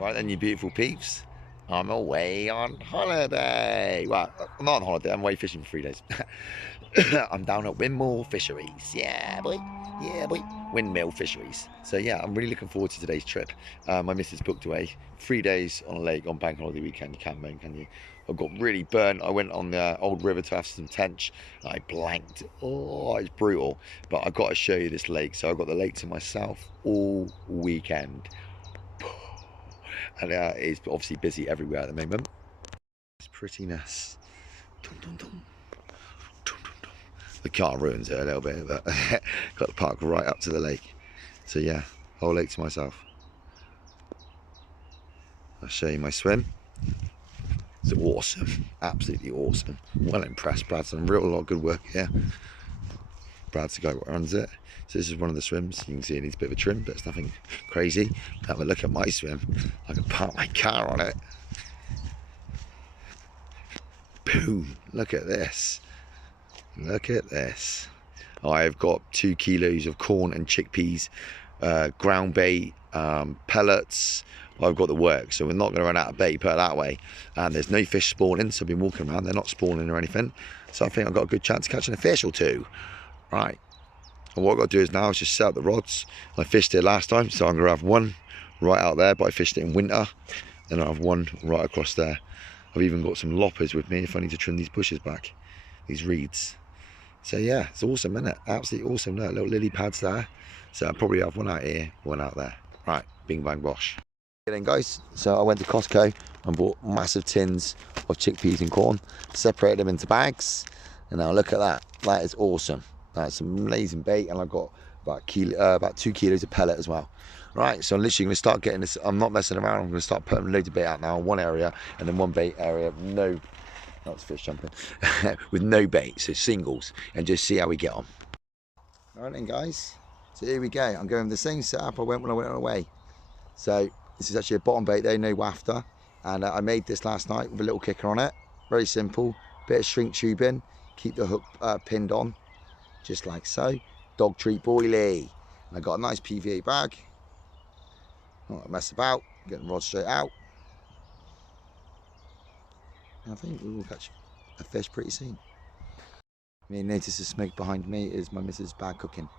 Right then, you beautiful peeps. I'm away on holiday. Well, I'm not on holiday. I'm away fishing for 3 days. I'm down at windmill fisheries. Yeah, boy. Yeah, boy. Windmill fisheries. So yeah, I'm really looking forward to today's trip. My missus booked away 3 days on a lake on bank holiday weekend. You can't moan, can you? I got really burnt. I went on the old river to have some tench. I blanked. Oh, it's brutal. But I got to show you this lake. So I got the lake to myself all weekend. And it's obviously busy everywhere at the moment. It's prettiness. Dum, dum, dum. Dum, dum, dum. The car ruins it a little bit, but got the park right up to the lake. So yeah, whole lake to myself. I'll show you my swim. It's awesome, absolutely awesome. Well impressed. Brad's done a real lot of good work here. Brad's the guy who runs it. So this is one of the swims. You can see it needs a bit of a trim, but it's nothing crazy. Have a look at my swim. I can park my car on it. Boom, look at this. Look at this. I've got 2 kilos of corn and chickpeas, ground bait, pellets. I've got the work, so we're not going to run out of bait, put it that way. And there's no fish spawning, so I've been walking around. They're not spawning or anything. So I think I've got a good chance of catching a fish or two. Right. And what I've got to do is now is just set up the rods. I fished it last time, so I'm going to have one right out there, but I fished it in winter. Then I'll have one right across there. I've even got some loppers with me if I need to trim these bushes back, these reeds. So yeah, it's awesome, isn't it? Absolutely awesome. Look, little lily pads there. So I'll probably have one out here, one out there. Right, bing bang bosh. Then guys, so I went to Costco and bought massive tins of chickpeas and corn, separated them into bags, and now look at that. That is awesome. That's some amazing bait, and I've got about 2 kilos of pellet as well. Right, so I'm literally going to start getting this. I'm not messing around. I'm going to start putting loads of bait out now in one area, and then one bait area, no, that's fish jumping, with no bait, so singles, and just see how we get on. All right then guys, so here we go. I'm going with the same setup I went when I went away. So this is actually a bottom bait there, no wafter, and I made this last night with a little kicker on it. Very simple, bit of shrink tubing, keep the hook pinned on, just like so. Dog treat boilie. And I got a nice PVA bag. Not a mess about, getting the rod straight out. I think we will catch a fish pretty soon. You may notice the smoke behind me is my missus' bag cooking.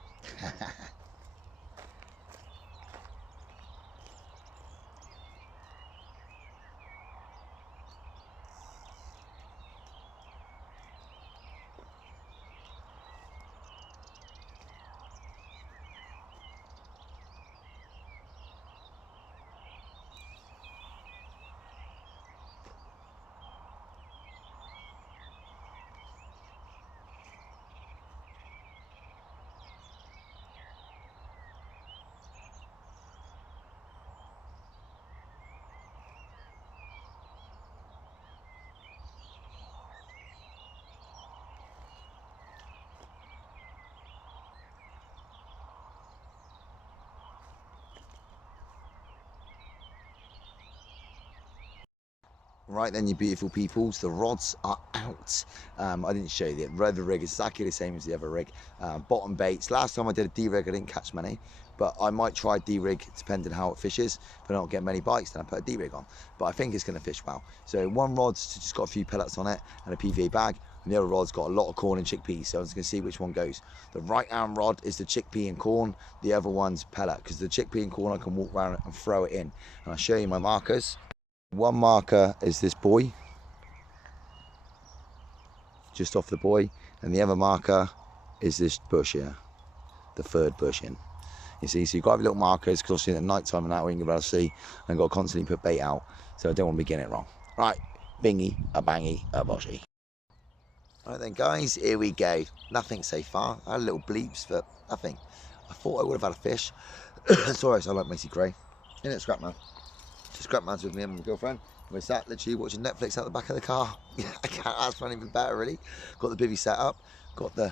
Right then, you beautiful peoples, the rods are out. I didn't show you the other rig is exactly the same as the other rig. Bottom baits. Last time I did a D-rig, I didn't catch many, but I might try D-rig depending how it fishes. If I don't get many bites, then I put a D-rig on. But I think it's going to fish well. So one rod's just got a few pellets on it and a PVA bag, and the other rod's got a lot of corn and chickpeas. So I was going to see which one goes. The right hand rod is the chickpea and corn. The other one's pellet, because the chickpea and corn I can walk around and throw it in. And I'll show you my markers. One marker is this buoy, just off the buoy, and the other marker is this bush here, the third bush in. You see, so you've got to have little markers, because obviously at night time and that we can be able to see, and got to constantly put bait out, so I don't want to be getting it wrong. Right, bingy, a bangy, a boshy. Right then guys, here we go. Nothing so far. I had little bleeps, but nothing. I thought I would have had a fish. Sorry, so I like Macy Gray. Isn't it, Scrapman? Scrapman's with me and my girlfriend. We're sat literally watching Netflix out the back of the car. I can't ask for anything better, really. Got the bivvy set up, got the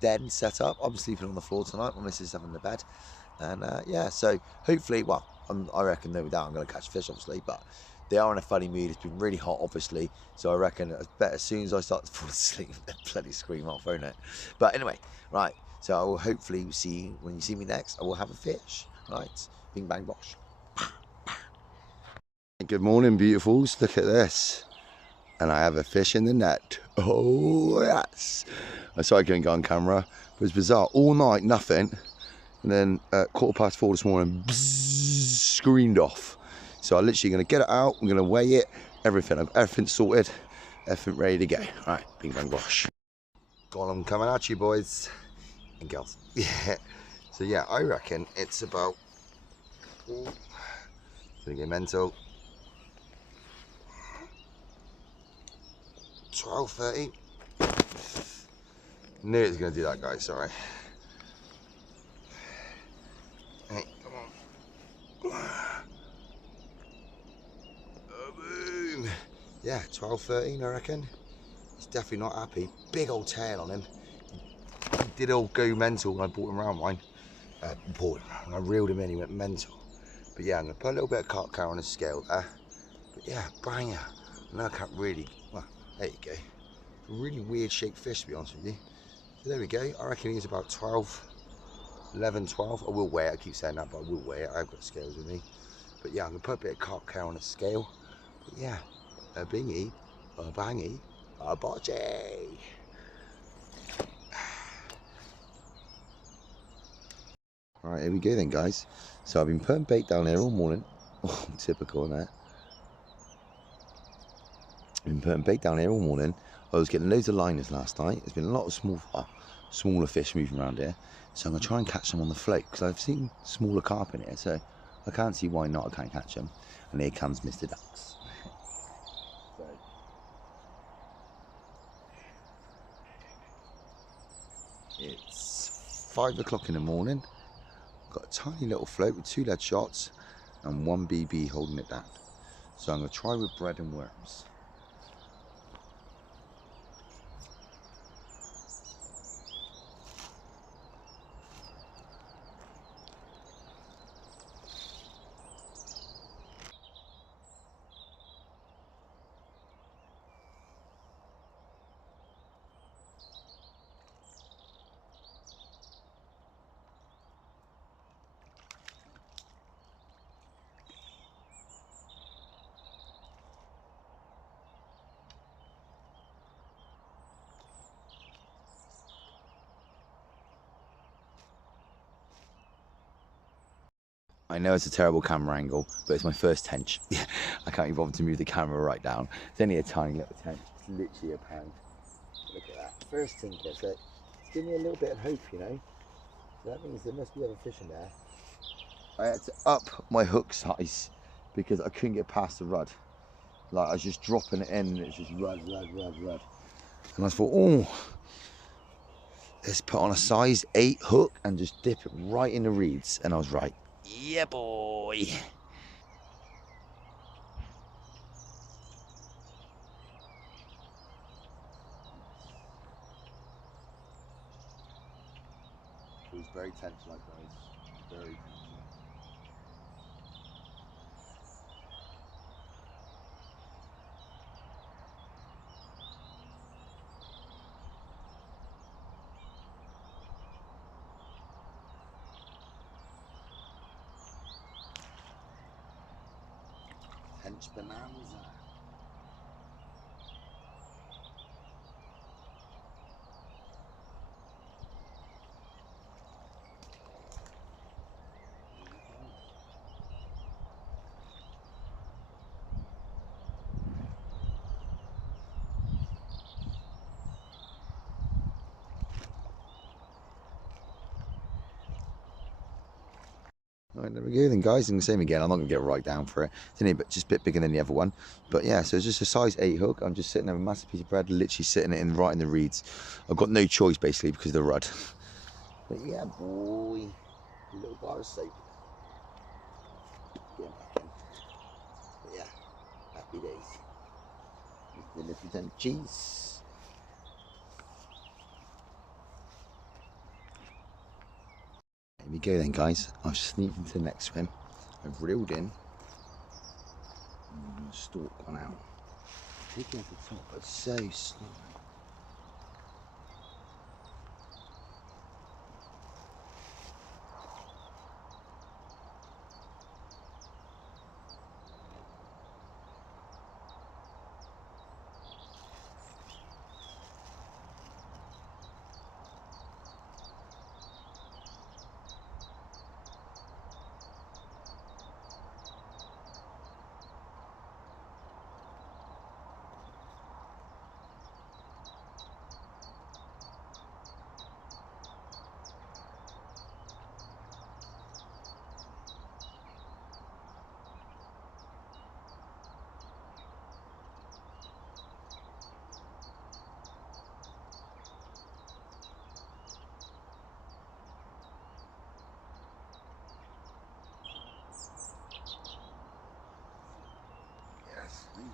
den set up. I'm sleeping on the floor tonight. My missus is having the bed, and yeah. So hopefully, well, I reckon no doubt I'm going to catch fish, obviously, but they are in a funny mood. It's been really hot, obviously, so I reckon it's better as soon as I start to fall asleep, they'll bloody scream off, won't it? But anyway, right. So I will hopefully see you when you see me next. I will have a fish, right? Bing bang bosh. Good morning, beautifuls. Look at this. And I have a fish in the net. Oh, yes. I sorry I couldn't go on camera. But it was bizarre. All night, nothing. And then at 4:15 this morning, bzzz, screamed off. So I'm literally going to get it out. I'm going to weigh it. Everything's sorted. Everything ready to go. All right, bing bang bosh. Got them coming at you, boys and girls. Yeah. So yeah, I reckon it's about... Ooh, gonna get mental. 12:30. Knew it was going to do that, guys. Sorry. Hey, come on. Oh, boom. Yeah, 12:13, I reckon. He's definitely not happy. Big old tail on him. He did all go mental when I brought him around mine. When I reeled him in, he went mental. But yeah, I'm going to put a little bit of carp cow on his scale there. But yeah, banger. I know I can't really... Well, there you go. A really weird shaped fish, to be honest with you. So there we go. I reckon he's about 12, 11, 12. I will weigh it. I keep saying that, but I will weigh it. I've got scales with me. But yeah, I'm going to put a bit of carp cow on a scale. But yeah, a bingy, a bangy, a bocce. Right, here we go then, guys. So I've been putting bait down here all morning. Oh, typical, isn't it? I've been putting bait down here all morning. I was getting loads of liners last night. There's been a lot of smaller fish moving around here. So I'm going to try and catch them on the float, because I've seen smaller carp in here. So I can't see why not. I can't catch them. And here comes Mr. Ducks. So, it's 5 o'clock in the morning. Got a tiny little float with 2 lead shots and 1 BB holding it down. So I'm going to try with bread and worms. I know it's a terrible camera angle, but it's my first tench. I can't even bother to move the camera right down. It's only a tiny little tench. It's literally a pound. Look at that. First tinker. So it's giving me a little bit of hope, you know. So that means there must be other fish in there. I had to up my hook size because I couldn't get past the rud. Like I was just dropping it in and it's just rud. And I thought, oh, let's put on a size 8 hook and just dip it right in the reeds. And I was right. Yeah, boy. It was very tense, like guys. Very tense. Tench bonanza. Right, there we go then, guys. And the same again, I'm not going to get right down for it. It's only just a bit bigger than the other one. But yeah, so it's just a size 8 hook. I'm just sitting there with a massive piece of bread, literally sitting it right in the reeds. I've got no choice, basically, because of the rud. But yeah, boy. A little bar of soap. Get back in. But yeah, happy days. The little ten cheese. Here we go then, guys. I've sneaked into the next swim. I've reeled in. I'm going to stalk one out. Taking off the top, but so slow.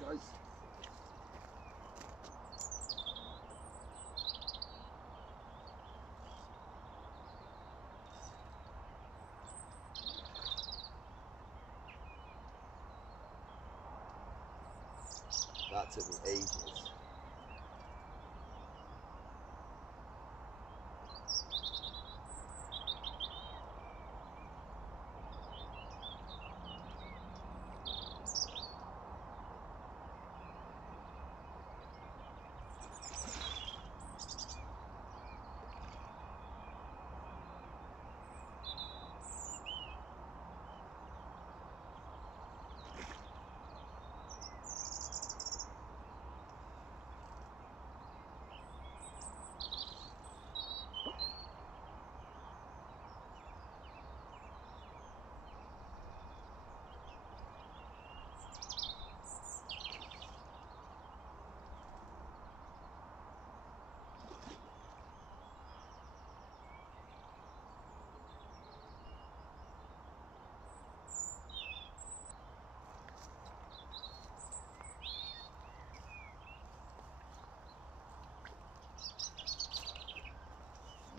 guys. That took me ages.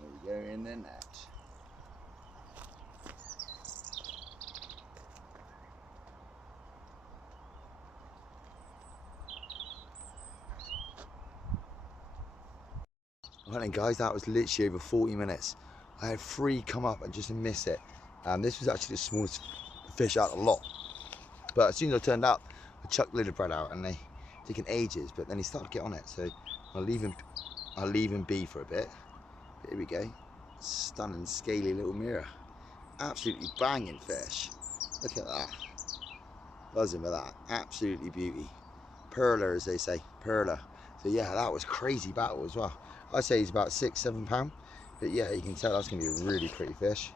There we go, in the net. Right then guys, that was literally over 40 minutes. I had 3 come up and just miss it. This was actually the smallest fish out of the lot. But as soon as I turned up, I chucked the little bread out and they taken ages, but then he started to get on it. So I'll leave him be for a bit. But here we go. Stunning, scaly little mirror. Absolutely banging fish. Look at that. Buzzing with that. Absolutely beauty. Perler, as they say. Perler. So yeah, that was crazy battle as well. I'd say he's about £6–7. But yeah, you can tell that's going to be a really pretty fish.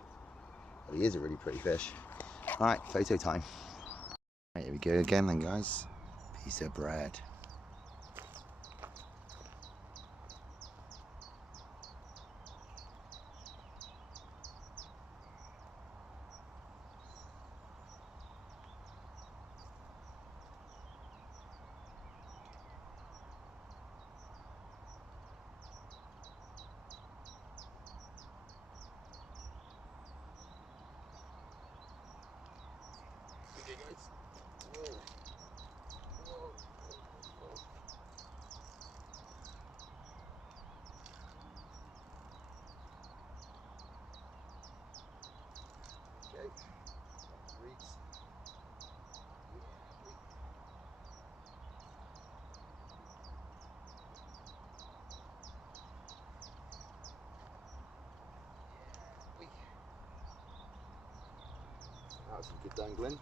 Well, he is a really pretty fish. Alright, photo time. Right, here we go again then guys. Piece of bread. Okay guys. Whoa. Whoa. Whoa. Okay. Reeds. That was some good dangling.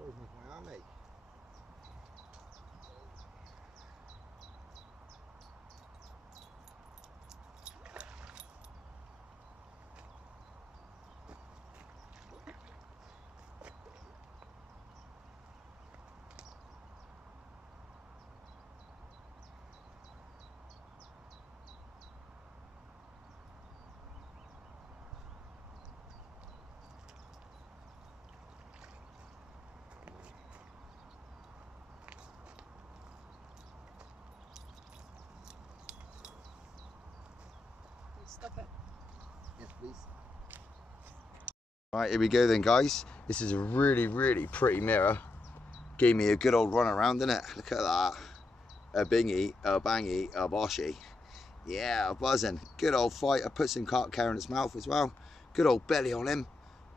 Always make my arm ache. Stop it. Yes, please. Right, here we go then guys. This is a really, really pretty mirror. Gave me a good old run around, didn't it? Look at that. A bingy, a bangy, a boshy. Yeah, buzzing. Good old fight. I put some carp care in its mouth as well. Good old belly on him.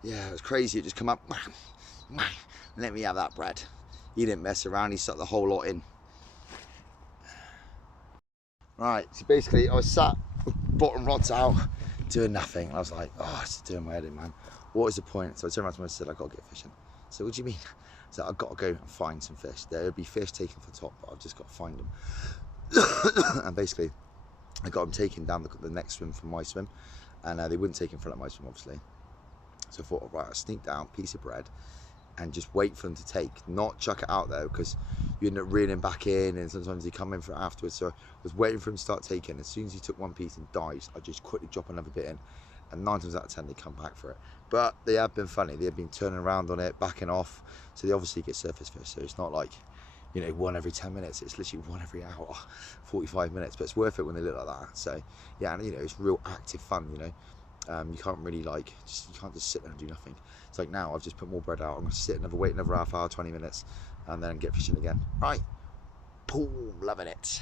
Yeah, it was crazy. It just come up. Let me have that bread. He didn't mess around, he sucked the whole lot in. Right, so basically I was sat, bottom rods out, doing nothing. I was like, oh, it's doing my head in, man. What is the point? So I turned around to him and said, I gotta get fishing. So what do you mean? So I've got to go and find some fish. There'll be fish taken for top, but I've just got to find them. And basically, I got them taken down the next swim from my swim, and they wouldn't take him for like my swim, obviously. So I thought, right, I'll sneak down, piece of bread, and just wait for them to take, not chuck it out there, because you end up reeling back in, and sometimes they come in for it afterwards. So I was waiting for him to start taking. As soon as he took one piece and dives, I just quickly drop another bit in, and 9 times out of 10 they come back for it. But they have been funny. They've been turning around on it, backing off, so they obviously get surface fish. So it's not like, you know, one every 10 minutes. It's literally one every hour, 45 minutes. But it's worth it when they look like that. So yeah, and you know, it's real active fun. You know, you can't really you can't just sit there and do nothing. It's like now I've just put more bread out. I'm gonna sit and wait another half hour, 20 minutes, and then get fishing again. Right, boom, loving it.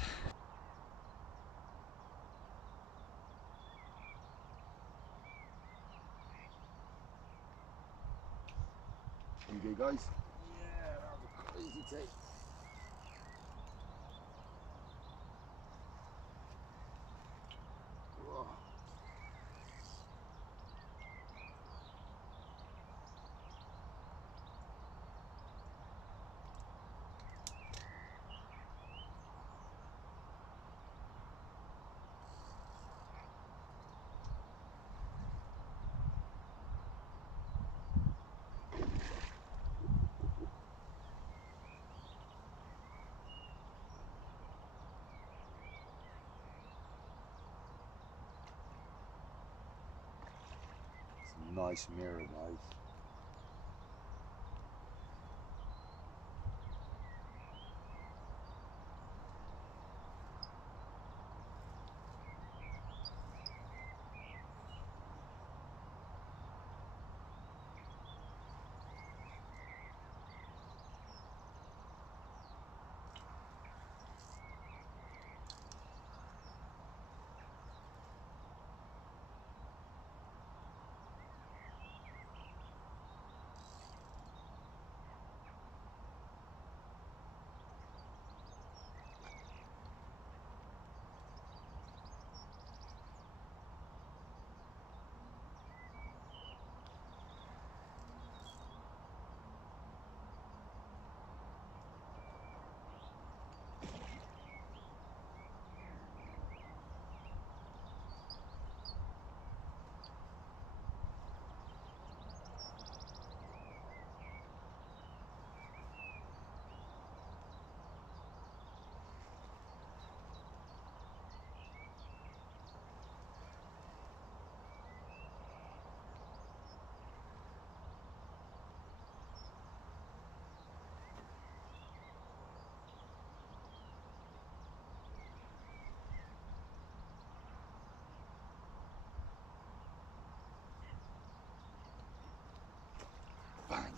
You go, guys. Yeah, that was a crazy take. Whoa. It's a nice mirror, guys. Bang.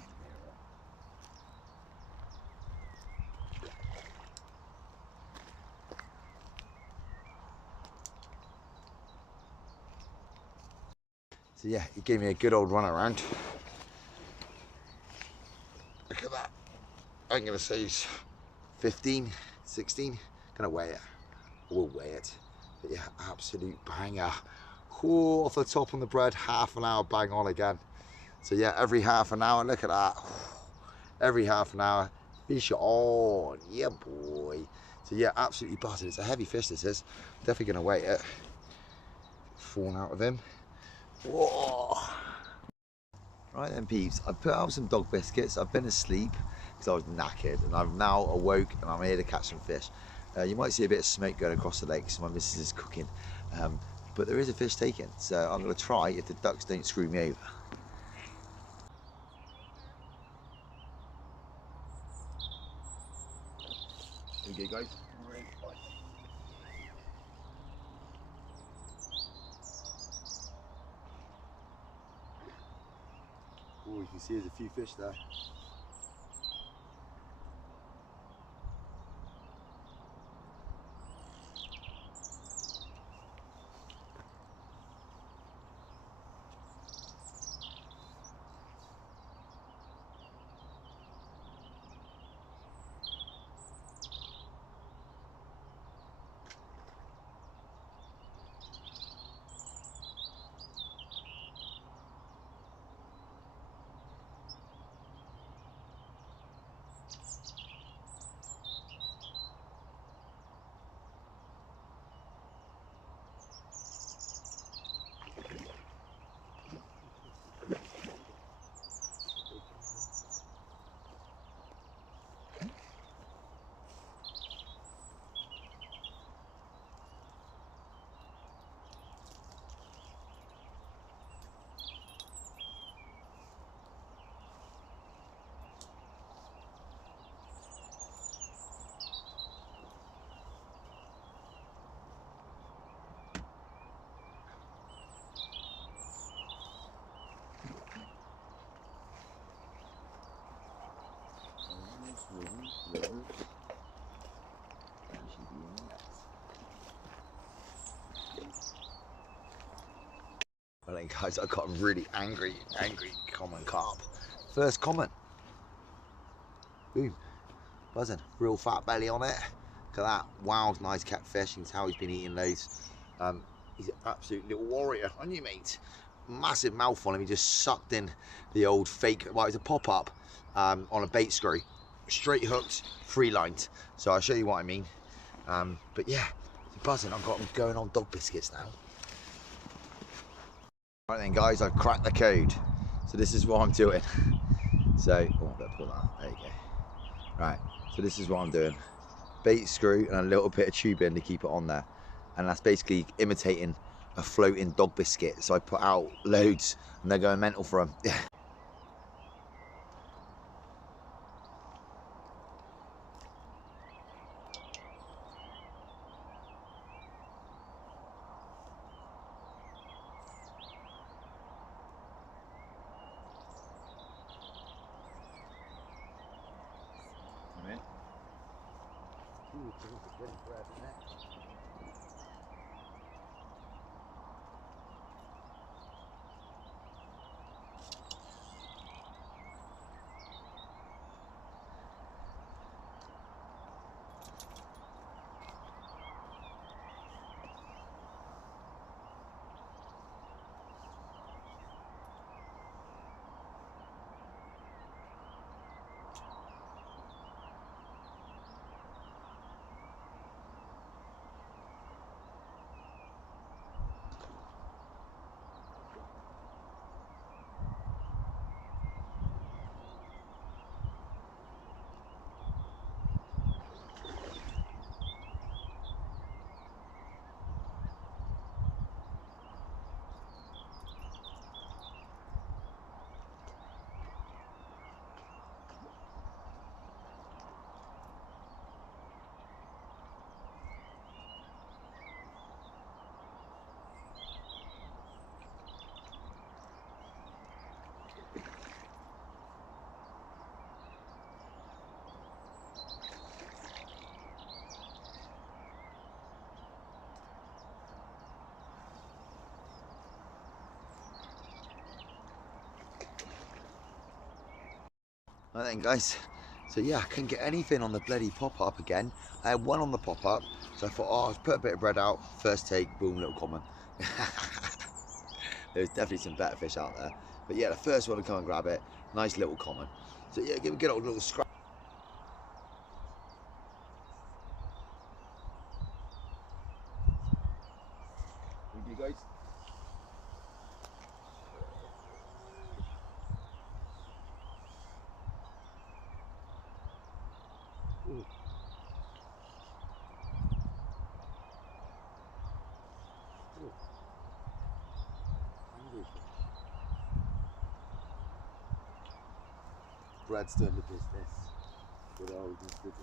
So yeah, he gave me a good old run around. Look at that. I'm gonna say he's 15, 16. Gonna weigh it. We'll weigh it. But yeah, absolute banger. Ooh, off the top on the bread, half an hour bang on again. So yeah, every half an hour, look at that. Every half an hour, fish on. Yeah, boy. So yeah, absolutely buzzing. It's a heavy fish, this is. Definitely gonna weigh it. Falling out of him. Whoa. Right then, peeps, I've put out some dog biscuits. I've been asleep because I was knackered, and I've now awoke and I'm here to catch some fish. You might see a bit of smoke going across the lake, so my missus is cooking. But there is a fish taken, so I'm going to try if the ducks don't screw me over. Here we go, guys. Oh, you can see there's a few fish there. Well then guys, I got a really angry common carp. First common. Boom. Buzzing. Real fat belly on it. Look at that. Wow, nice catfish. You can tell he's been eating loads. He's an absolute little warrior, aren't you, mate? Massive mouth on him. He just sucked in the old fake, well, it's a pop-up on a bait screw. Straight hooked, free lined. So I'll show you what I mean. But yeah, he's buzzing. I've got him going on dog biscuits now. Right then guys, I've cracked the code. So this is what I'm doing. So, oh, I better pull that. There you go. Right, so this is what I'm doing. Bait screw and a little bit of tubing to keep it on there. And that's basically imitating a floating dog biscuit. So I put out loads and they're going mental for them. Right then guys, so yeah, I couldn't get anything on the bloody pop-up again. I had one on the pop-up, so I thought, oh, I'll put a bit of bread out, first take, boom, little common. There's definitely some better fish out there. But yeah, the first one to come and grab it, nice little common. So yeah, give a good old little scrap. Thank you guys. Ooh. Ooh. Brad's doing the business. Good old biscuit.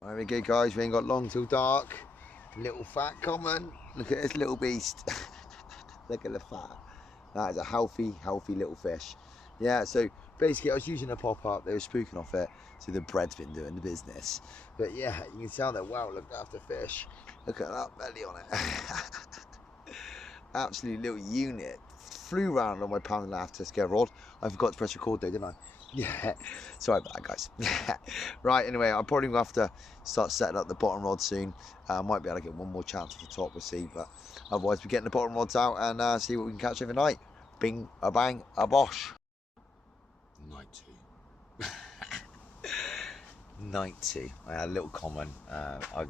There we go guys, we ain't got long till dark. Little fat common. Look at this little beast. Look at the fat. That is a healthy little fish. Yeah, so basically I was using a pop-up, they were spooking off it, so the bread's been doing the business. But yeah, you can tell they're well looked after fish. Look at that belly on it. Absolute little unit. Flew round on my pound and a half Tesco rod. I forgot to press record though, didn't I? Yeah, sorry about that, guys. Right, anyway, I'm probably gonna have to start setting up the bottom rod soon. I might be able to get one more chance at the top, we'll see, but otherwise we're getting the bottom rods out and see what we can catch overnight. Bing, a bang, a bosh. Night two. Night two. I had a little common. I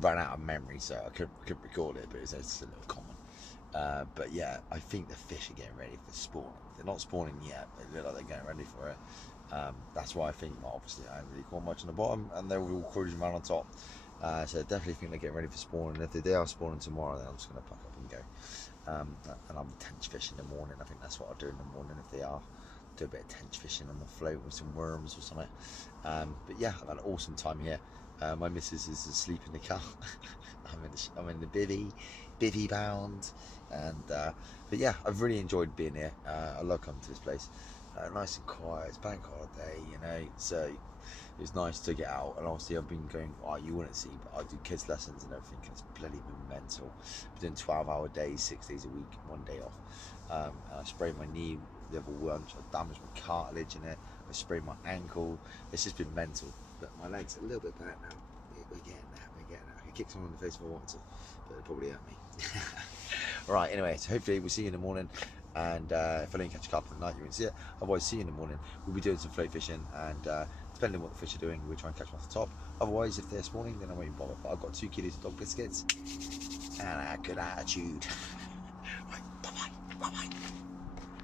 ran out of memory, so I couldn't record it, but it's a little common. But yeah, I think the fish are getting ready for spawning. They're not spawning yet, but they look like they're getting ready for it. That's why I think, well, obviously, I haven't really caught much on the bottom, and they're all cruising around on top. So I definitely think they're getting ready for spawning. If they are spawning tomorrow, then I'm just going to pack up and go. And I'm tench fishing in the morning. I think that's what I'll do in the morning if they are. Do a bit of tench fishing on the float with some worms or something. But yeah, I've had an awesome time here. My missus is asleep in the car. I'm in the bivvy bound, and but yeah, I've really enjoyed being here. I love coming to this place. Nice and quiet. It's bank holiday, you know, so it's nice to get out. And obviously I've been going, oh, you wouldn't see, but I do kids lessons and everything. It's bloody been mental. I'm doing 12-hour days, 6 days a week, 1 day off. And I sprayed my knee level 1, so I damaged my cartilage in it. I sprayed my ankle. It's just been mental. But my legs are a little bit better now. We're getting there. I could kick someone in the face if I wanted to, but it'd probably hurt me. Right, anyway, so hopefully we'll see you in the morning. And if I don't catch a carp at night, you won't see it. Otherwise, see you in the morning. We'll be doing some float fishing, and depending on what the fish are doing, we'll try and catch them off the top. Otherwise, if they're spawning, then I won't even bother. But I've got 2 kilos of dog biscuits and a good attitude. Right, bye-bye.